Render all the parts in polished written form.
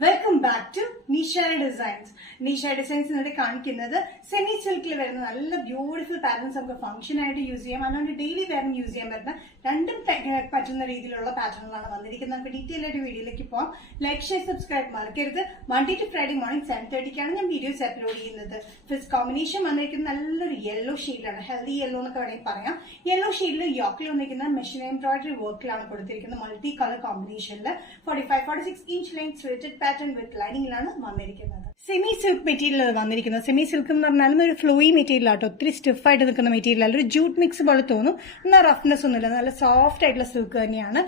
Welcome back to Nisha designs. Nisha designs ഇവിടെ കാണിക്കുന്നത് semi സിൽക്കിൽ വരുന്ന നല്ല ബ്യൂട്ടിഫുൾ പാറ്റേൺസ് നമുക്ക് ഫംഗ്ഷൻ ആയിട്ട് യൂസ് ചെയ്യാം, അതുകൊണ്ട് ഡെയിലി വെയറിന് യൂസ് ചെയ്യാൻ പറ്റുന്ന രണ്ടും പറ്റുന്ന രീതിയിലുള്ള പാറ്റേണുകളാണ് വന്നിരിക്കുന്നത്. നമുക്ക് ഡീറ്റെയിൽ ആയിട്ട് വീഡിയോയിലേക്ക് പോകാം. ലൈക്ക്, ഷെയർ, സബ്സ്ക്രൈബ് മറക്കരുത്. മൺഡേ ടു ഫ്രൈഡേ മോർണിംഗ് 7:30 ഞാൻ വീഡിയോസ് അപ്ലോഡ് ചെയ്യുന്നത്. ഫസ്റ്റ് കോമ്പിനേഷൻ വന്നിരിക്കുന്നത് നല്ലൊരു യെല്ലോ ഷെയ്ഡിലാണ്, ഹെൽത്തി യെല്ലോ എന്നൊക്കെ വേണമെങ്കിൽ പറയാം. യെല്ലോ ഷെയ്ഡിൽ യോക്കിൽ വന്നിരിക്കുന്ന മെഷീൻ എംബ്രോയിഡറി വർക്കിലാണ് കൊടുത്തിരിക്കുന്നത്. മൾട്ടി കളർ കോമ്പിനേഷനിൽ 45-46 inch length slitted pattern with ലൈനിങ്ങിലാണ് വന്നിരിക്കുന്നത്. സെമി സിൽക്ക് മെറ്റീരിയൽ വന്നിരിക്കുന്നത്. സെമി സിൽക്ക് എന്ന് പറഞ്ഞാലും ഒരു ഫ്ലോയി മെറ്റീരിയൽ ആട്ടോ, ഒത്തിരി സ്റ്റിഫ് ആയിട്ട് നിൽക്കുന്ന മെറ്റീരിയൽ അല്ല, ഒരു ജൂട്ട് മിക്സ് പോലെ തോന്നും. എന്നാൽ റഫ്നെസ് ഒന്നുമില്ല, നല്ല സോഫ്റ്റ് ആയിട്ടുള്ള സിൽക്ക് തന്നെയാണ്.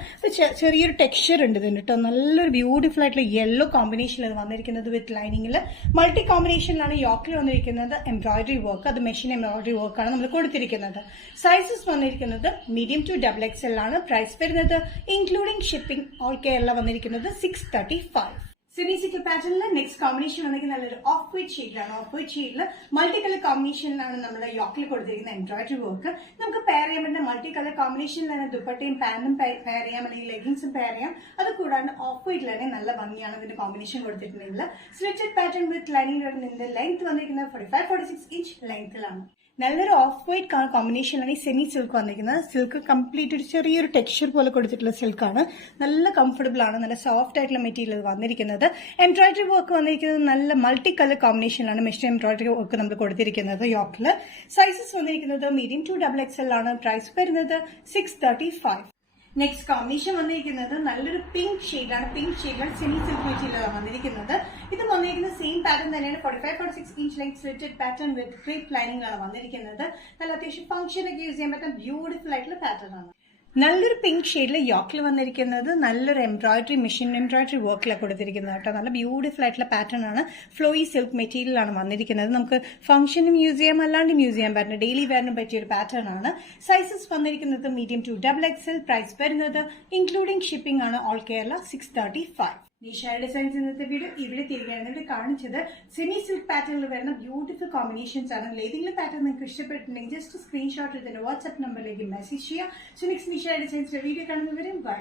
ചെറിയൊരു ടെക്സ്ചർ ഉണ്ട് ഇതിന് കേട്ടോ. നല്ലൊരു ബ്യൂട്ടിഫുൾ ആയിട്ടുള്ള യെല്ലോ കോമ്പിനേഷനിൽ വന്നിരിക്കുന്നത് വിത്ത് ലൈനിങ്ങിൽ. മൾട്ടി കോമ്പിനേഷനിലാണ് യോക്കിൽ വന്നിരിക്കുന്നത് എംബ്രോയിഡറി വർക്ക്, അത് മെഷീൻ എംബ്രോയിഡറി വർക്കാണ് നമ്മൾ കൊടുത്തിരിക്കുന്നത്. സൈസസ് വന്നിരിക്കുന്നത് മീഡിയം ടു XXL ആണ്. പ്രൈസ് വരുന്നത് ഇൻക്ലൂഡിംഗ് ഷിപ്പിംഗ് ഓൾ കേരള വന്നിരിക്കുന്നത് 635. സെമി സിൽക്ക് പാറ്റേണിൽ നെക്സ്റ്റ് കോമ്പിനേഷൻ വന്നിരിക്കുന്നത് നല്ലൊരു ഓഫ് വൈറ്റ് ഷെയ്ഡിലാണ്. ഓഫ് വൈറ്റ് ഷെയ്ഡിൽ മൾട്ടി കളർ കോമ്പിനേഷനിലാണ് നമ്മുടെ യോക്കിൽ കൊടുത്തിരിക്കുന്ന എംബ്രോയിഡറി വർക്ക്. നമുക്ക് പെയർ ചെയ്യാൻ പറ്റുന്ന മൾട്ടി കളർ കോമ്പിനേഷനിൽ തന്നെ ദുപ്പട്ടയും പാന്റും പെയർ ചെയ്യാം, അല്ലെങ്കിൽ ലെഗിൻസും പെയർ ചെയ്യാം. അത് കൂടാണ്ട് ഓഫ് വൈറ്റിൽ തന്നെ നല്ല ഭംഗിയാണ് ഇതിന്റെ കോമ്പിനേഷൻ കൊടുത്തിട്ടുണ്ടെങ്കിൽ. സ്ലിറ്റഡ് പാറ്റേൺ വിത്ത് ലൈനിങ് വരുന്നതിന്റെ ലെങ്ത് വന്നിരിക്കുന്നത് 45-46 ഇഞ്ച് ലെങ്ത്തിലാണ്. നല്ലൊരു ഓഫ് വൈറ്റ് കോമ്പിനേഷനിലാണ് ഈ സെമി സിൽക്ക് വന്നിരിക്കുന്നത്. സിൽക്ക് കംപ്ലീറ്റ് ഒരു ചെറിയൊരു ടെക്സ്ചർ പോലെ കൊടുത്തിട്ടുള്ള സിൽക്കാണ്. നല്ല കംഫർട്ടബിൾ ആണ്, നല്ല സോഫ്റ്റ് ആയിട്ടുള്ള മെറ്റീരിയൽ വന്നിരിക്കുന്നത്. എംബ്രോയിഡറി വർക്ക് വന്നിരിക്കുന്നത് നല്ല മൾട്ടി കളർ കോമ്പിനേഷനിലാണ് മെഷീൻ എംബ്രോയിഡറി വർക്ക് നമ്മൾ കൊടുത്തിരിക്കുന്നത് യോക്കില്. സൈസസ് വന്നിരിക്കുന്നത് മീഡിയം ടു XXL ആണ്. പ്രൈസ് വരുന്നത് 635. നെക്സ്റ്റ് കോമ്പിനേഷൻ വന്നിരിക്കുന്നത് നല്ലൊരു പിങ്ക് ഷെയ്ഡാണ്. പിങ്ക് ഷെയ്ഡിലാണ് സെമി സിൽക്ക് മെറ്റീരിയലാണ് വന്നിരിക്കുന്നത്. ഇത് വന്നിരിക്കുന്നത് സെയിം പാറ്റേൺ തന്നെയാണ്. 45-46 ഇഞ്ച് ലെങ്ത് സ്ലിറ്റഡ് പാറ്റേൺ വിത്ത് ക്രീപ്പ് ലൈനിങ് ആണ് വന്നിരിക്കുന്നത്. നല്ല അത്യാവശ്യം ഫംഗ്ഷനൊക്കെ യൂസ് ചെയ്യാൻ പറ്റുന്ന ബ്യൂട്ടിഫുൾ ആയിട്ടുള്ള പാറ്റേൺ ആണ്. നല്ലൊരു പിങ്ക് ഷെയ്ഡിൽ യോക്കിൽ വന്നിരിക്കുന്നത് നല്ലൊരു എംബ്രോയിഡറി മെഷീൻ എംബ്രോയിഡറി വർക്കിലാണ് കൊടുത്തിരിക്കുന്നത് കേട്ടോ. നല്ല ബ്യൂട്ടിഫുൾ ആയിട്ടുള്ള പാറ്റേൺ ആണ്. ഫ്ലോയി സിൽക്ക് മെറ്റീരിയലാണ് വന്നിരിക്കുന്നത്. നമുക്ക് ഫംഗ്ഷനും യൂസ് ചെയ്യാം, അല്ലാണ്ടും യൂസ് ചെയ്യാൻ പറ്റുന്ന ഡെയിലി വെയറിനും പറ്റിയ ഒരു പാറ്റേൺ ആണ്. സൈസസ് വന്നിരിക്കുന്നത് മീഡിയം ടു XXL. പ്രൈസ് വരുന്നത് ഇൻക്ലൂഡിംഗ് ഷിപ്പിംഗ് ആണ് ഓൾ കേരള 635. നിഷ ഡിസൈൻസ് ഇന്നത്തെ വീഡിയോ ഇവിടെ തിരികെയാണ് ഇവിടെ കാണിച്ചത്. സെമി സിൽക്ക് പാറ്റേണിൽ വരുന്ന ബ്യൂട്ടിഫുൾ കോമ്പിനേഷൻസ് ആണ്. ഏതെങ്കിലും പാറ്റേൺ നിങ്ങൾക്ക് ഇഷ്ടപ്പെട്ടിട്ടുണ്ടെങ്കിൽ ജസ്റ്റ് സ്ക്രീൻഷോട്ട് ഇതിന്റെ വാട്സ്ആപ്പ് നമ്പറിലേക്ക് മെസ്സേജ് ചെയ്യുക. സോ നെക്സ്റ്റ് നിഷ ഡിസൈൻസിന്റെ വീഡിയോ കാണുന്നവരും ബൈ.